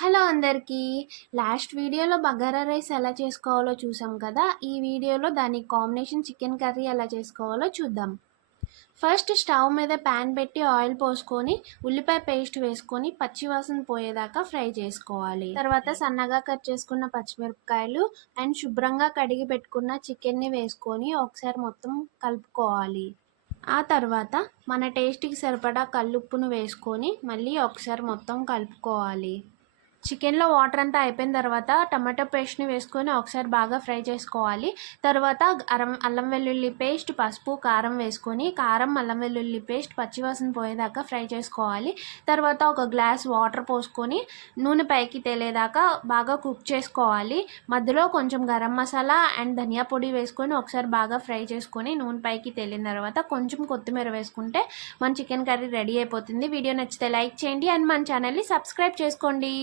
Hello అందరికీ. Last వీడియోలో bagara rice ఎలా చేసుకోవాలో చూసాం కదా. ఈ వీడియోలో దానికి కాంబినేషన్ చికెన్ కర్రీ ఎలా చేసుకోవాలో చూద్దాం. ఫస్ట్ స్టవ్ మీద ప్యాన్ పెట్టి ఆయిల్ పోసుకొని ఉల్లిపాయ పేస్ట్ వేసుకొని పచ్చివాసన పోయేదాకా ఫ్రై చేసుకోవాలి. తర్వాత సన్నగా కట్ చేసుకున్న పచ్చిమిరపకాయలు అండ్ శుభ్రంగా కడిగి పెట్టుకున్న చికెన్ని వేసుకొని ఒకసారి మొత్తం కలుపుకోవాలి. ఆ తర్వాత మన టేస్ట్కి సరిపడా కల్లుప్పును వేసుకొని మళ్ళీ ఒకసారి మొత్తం కలుపుకోవాలి. చికెన్లో వాటర్ అంతా అయిపోయిన తర్వాత టమాటో పేస్ట్ని వేసుకొని ఒకసారి బాగా ఫ్రై చేసుకోవాలి. తర్వాత అల్లం వెల్లుల్లి పేస్ట్, పసుపు, కారం వేసుకొని అల్లం వెల్లుల్లి పేస్ట్ పచ్చివాసన పోయేదాకా ఫ్రై చేసుకోవాలి. తర్వాత ఒక గ్లాస్ వాటర్ పోసుకొని నూనె పైకి తేలేదాకా బాగా కుక్ చేసుకోవాలి. మధ్యలో కొంచెం గరం మసాలా అండ్ ధనియా పొడి వేసుకొని ఒకసారి బాగా ఫ్రై చేసుకొని నూనె పైకి తేలిన తర్వాత కొంచెం కొత్తిమీర వేసుకుంటే మన చికెన్ కర్రీ రెడీ అయిపోతుంది. వీడియో నచ్చితే లైక్ చేయండి అండ్ మన ఛానల్ని సబ్స్క్రైబ్ చేసుకోండి.